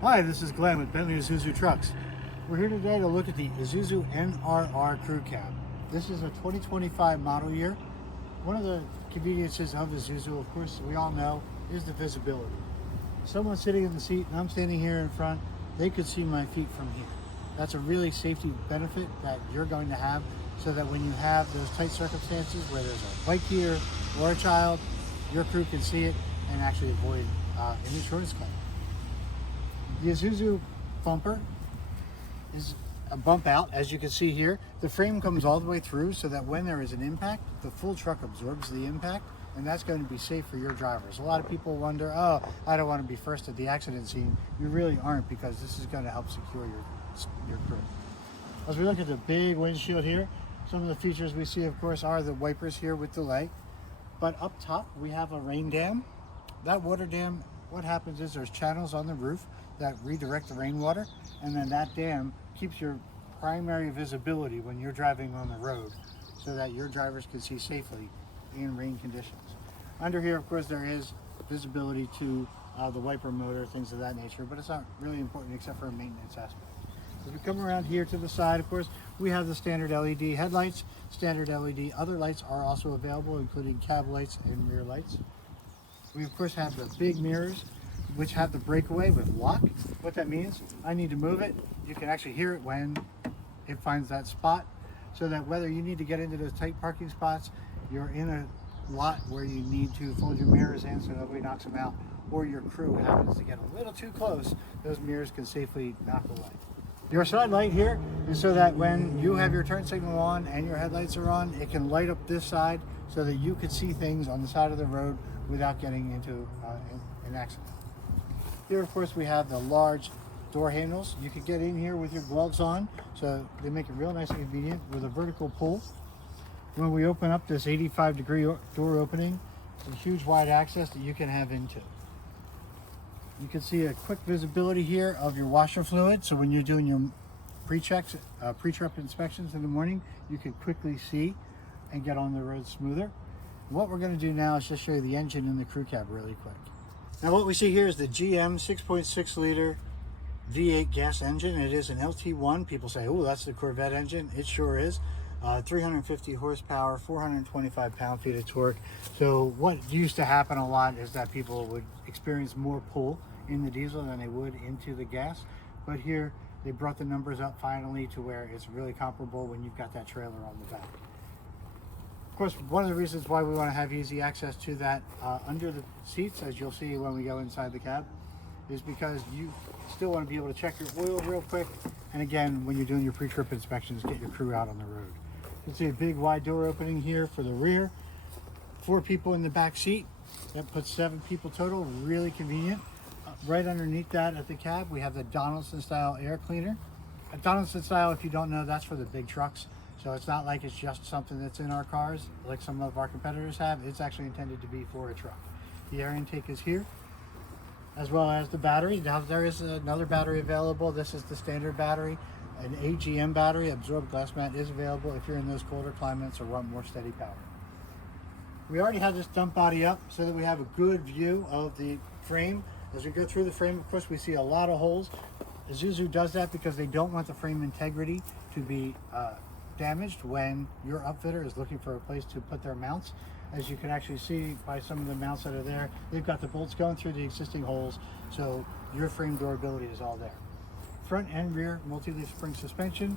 Hi, this is Glenn with Bentley Isuzu Trucks. We're here today to look at the Isuzu NRR Crew Cab. This is a 2025 model year. One of the conveniences of Isuzu, of course, we all know, is the visibility. Someone sitting in the seat and I'm standing here in front, they could see my feet from here. That's a really safety benefit that you're going to have, so that when you have those tight circumstances where there's a bike here or a child, your crew can see it and actually avoid an insurance claim. The Isuzu bumper is a bump out, as you can see here. The frame comes all the way through so that when there is an impact, the full truck absorbs the impact, and that's going to be safe for your drivers. A lot of people wonder, oh, I don't want to be first at the accident scene. You really aren't, because this is going to help secure your crew. As we look at the big windshield here, some of the features we see, of course, are the wipers here with delay. But up top, we have a rain dam. That water dam, what happens is there's channels on the roof that redirect the rainwater, and then that dam keeps your primary visibility when you're driving on the road, so that your drivers can see safely in rain conditions. Under here, of course, there is visibility to the wiper motor, things of that nature, but it's not really important except for a maintenance aspect. As we come around here to the side, of course, we have the standard LED headlights, standard LED other lights are also available, including cab lights and rear lights. We, of course, have the big mirrors, which have the breakaway with lock. What that means, I need to move it, you can actually hear it when it finds that spot, so that whether you need to get into those tight parking spots, you're in a lot where you need to fold your mirrors in so nobody knocks them out, or your crew happens to get a little too close, those mirrors can safely knock away. Your side light here is so that when you have your turn signal on and your headlights are on, it can light up this side so that you can see things on the side of the road without getting into an accident. Here, of course, we have the large door handles. You can get in here with your gloves on, so they make it real nice and convenient with a vertical pull. When we open up this 85-degree door opening, it's a huge wide access that you can have into. You can see a quick visibility here of your washer fluid, so when you're doing your pre-checks, pre-trip inspections in the morning, you can quickly see and get on the road smoother. What we're going to do now is just show you the engine in the crew cab really quick. Now what we see here is the GM 6.6 liter V8 gas engine. It is an LT1. People say, oh, that's the Corvette engine. It sure is. 350 horsepower, 425 pound-feet of torque. So what used to happen a lot is that people would experience more pull in the diesel than they would into the gas. But here they brought the numbers up finally to where it's really comparable when you've got that trailer on the back. Of course, one of the reasons why we want to have easy access to that under the seats, as you'll see when we go inside the cab, is because you still want to be able to check your oil real quick. And again, when you're doing your pre-trip inspections, get your crew out on the road. You can see a big wide door opening here for the rear. 4 people in the back seat. That puts 7 people total, really convenient. Right underneath that at the cab, we have the Donaldson style air cleaner. A Donaldson style, if you don't know, that's for the big trucks. So it's not like it's just something that's in our cars like some of our competitors have. It's actually intended to be for a truck. The air intake is here, as well as the battery. Now there is another battery available. This is the standard battery. An AGM battery, absorbed glass mat, is available if you're in those colder climates or want more steady power. We already have this dump body up so that we have a good view of the frame. As we go through the frame, of course, we see a lot of holes. Isuzu does that because they don't want the frame integrity to be damaged when your upfitter is looking for a place to put their mounts. As you can actually see by some of the mounts that are there, they've got the bolts going through the existing holes, so your frame durability is all there. Front and rear multi-leaf spring suspension,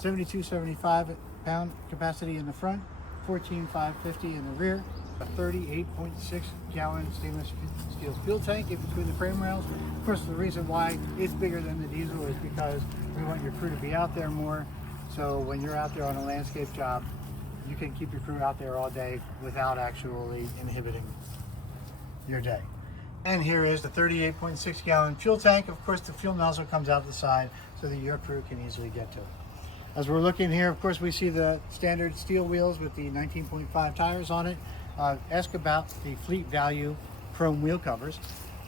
72-75 pound capacity in the front, 14,550 in the rear, a 38.6 gallon stainless steel fuel tank in between the frame rails. Of course, the reason why it's bigger than the diesel is because we want your crew to be out there more. So when you're out there on a landscape job, you can keep your crew out there all day without actually inhibiting your day. And here is the 38.6 gallon fuel tank. Of course, the fuel nozzle comes out the side so that your crew can easily get to it. As we're looking here, of course, we see the standard steel wheels with the 19.5 tires on it. Ask about the Fleet Value chrome wheel covers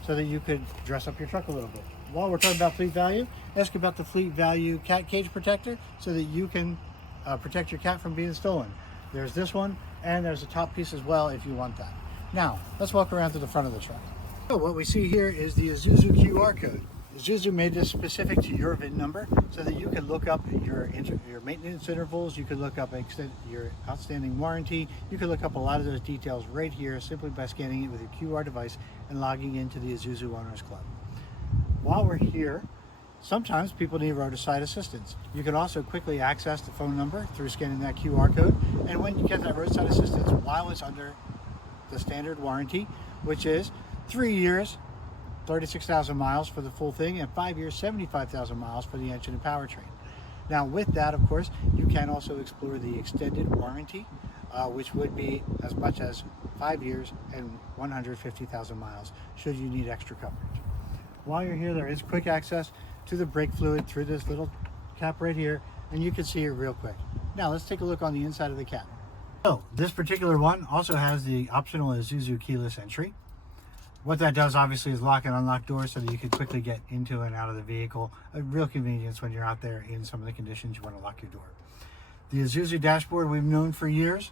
so that you could dress up your truck a little bit. While we're talking about Fleet Value, ask about the Fleet Value cat cage protector so that you can protect your cat from being stolen. There's this one, and there's a top piece as well if you want that. Now, let's walk around to the front of the truck. So what we see here is the Isuzu QR code. Isuzu made this specific to your VIN number so that you can look up your maintenance intervals, you can look up your outstanding warranty, you can look up a lot of those details right here simply by scanning it with your QR device and logging into the Isuzu Owners Club. While we're here, sometimes people need roadside assistance. You can also quickly access the phone number through scanning that QR code, and when you get that roadside assistance while it's under the standard warranty, which is 3 years, 36,000 miles for the full thing, and 5 years, 75,000 miles for the engine and powertrain. Now with that, of course, you can also explore the extended warranty, which would be as much as 5 years and 150,000 miles should you need extra coverage. While you're here, there is quick access to the brake fluid through this little cap right here, and you can see it real quick. Now let's take a look on the inside of the cap. So this particular one also has the optional Isuzu keyless entry. What that does obviously is lock and unlock doors so that you can quickly get into and out of the vehicle. A real convenience when you're out there in some of the conditions you want to lock your door. The Isuzu dashboard we've known for years,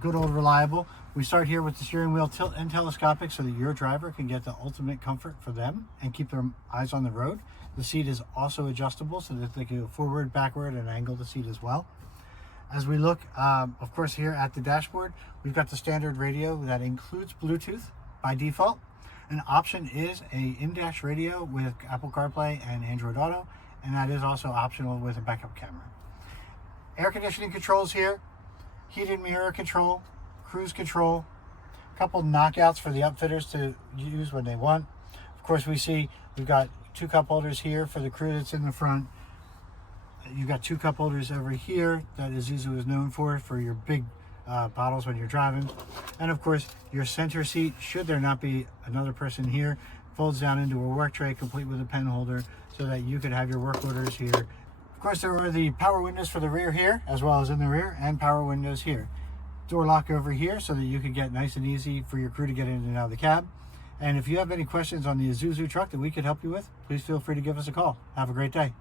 good old reliable. We start here with the steering wheel tilt and telescopic so that your driver can get the ultimate comfort for them and keep their eyes on the road. The seat is also adjustable so that they can go forward, backward, and angle the seat as well. As we look, of course, here at the dashboard, we've got the standard radio that includes Bluetooth by default. An option is a in-dash radio with Apple CarPlay and Android Auto, and that is also optional with a backup camera. Air conditioning controls here, heated mirror control, cruise control, a couple knockouts for the upfitters to use when they want. Of course, we see we've got 2 cup holders here for the crew that's in the front. You've got 2 cup holders over here that Isuzu is known for your big bottles when you're driving. And of course, your center seat, should there not be another person here, folds down into a work tray complete with a pen holder so that you could have your work orders here. Of course, there are the power windows for the rear here, as well as in the rear, and power windows here. Door lock over here so that you can get nice and easy for your crew to get in and out of the cab. And if you have any questions on the Isuzu truck that we could help you with, please feel free to give us a call. Have a great day.